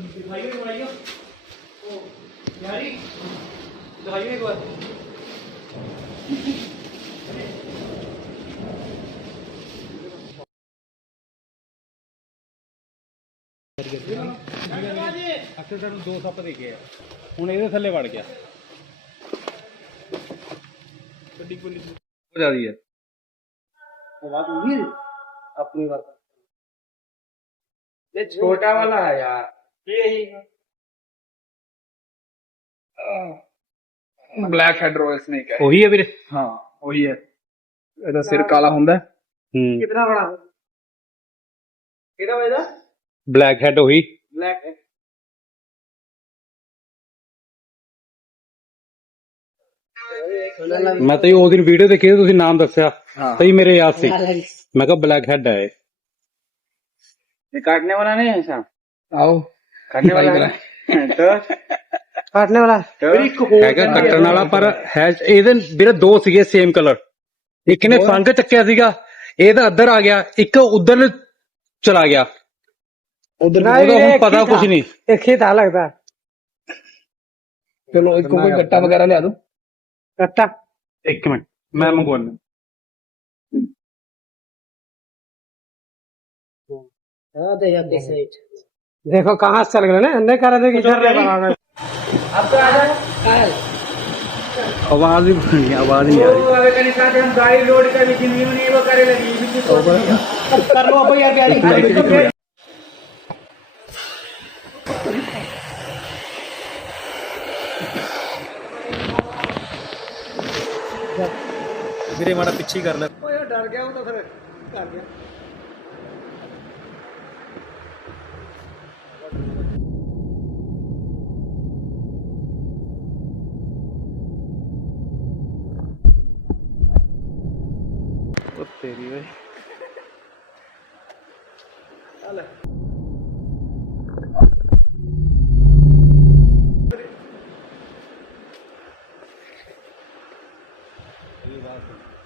ਦਿਖਾਈਓ ਦਿਖਾਈਓ ਉਹ ਯਾਰੀ ਦਿਖਾਈਓ ਇੱਕ ਵਾਰ ਅਕਸਰ ਤੈਨੂੰ ਦੋ ਸੱਪ ਦੇਖੇ ਆ ਹੁਣ ਇਹਦੇ ਥੱਲੇ ਵੜ ਗਿਆ ਗੱਡੀ ਕੋਲੀ ਹੋ ਜਾਂਦੀ ਹੈ बात हुई है अपनी बात ये छोटा वाला है यार ये ही ਬਲੈਕ ਹੈਡ ਰੋਇਲ ਸਨੇਕ ਹੈ ਉਹੀ ਹੈ ਵੀਰੇ ਹਾਂ ਉਹੀ ਹੈ ਇਹਦਾ ਸਿਰ ਕਾਲਾ ਹੁੰਦਾ ਹੈ। ਹੂੰ कितना बड़ा है कितना बड़ा ਬਲੈਕ ਹੈਡ ਉਹੀ ब्लैक है ਮੈਂ ਤਾਂ ਉਹ ਦਿਨ ਵੀਡੀਓ ਦੇਖੀ ਸੀ, ਤੁਸੀਂ ਨਾਮ ਦੱਸਿਆ ਹਾਂ ਸਹੀ ਮੇਰੇ ਯਾਦ ਸੀ ਮੈਂ ਕਿਹਾ ਬਲੈਕ ਹੈਡ ਹੈ ਇਹ। ये काटने वाला नहीं है ऐसा ਆਓ काटने वाला भाई है तो काटने वाला फिर एक और ਹੈਗਾ ਕੱਟਣ ਵਾਲਾ ਪਰ ਹੈ ਇਹਦੇ ਵੀਰੇ ਦੋ ਸੀਗੇ ਸੇਮ ਕਲਰ ਇੱਕ ਨੇ ਫੰਗ ਚੱਕਿਆ ਸੀਗਾ ਇਹ ਤਾਂ ਅੱਧਰ ਆ ਗਿਆ ਇੱਕ ਉਧਰ ਚਲਾ ਗਿਆ ਉਧਰ ਉਹਦਾ ਹੁਣ ਪਤਾ ਕੁਝ ਨਹੀਂ एक ही था लगता है ਚਲੋ ਇੱਕ ਕੋਈ ਗੱਟਾ ਵਗੈਰਾ ਲਿਆ ਦੋ कट्टा ਇੱਕ ਮਿੰਟ ਮੈਂ ਮੰਗਵਾਉਣਾ देखो कहाँ से चल गए ना? नहीं कर रहे इधर आवाज़ ही बन गई आवाज़ ही हम गाड़ी लोड कर भी ज़िंदगी में नहीं वो करे लगी कर लो अब यार प्यारी मेरे मारा पीछे कर ले। ओए डर गया हूँ तो फिर कर गया। तो तेरी भाई। ये बात है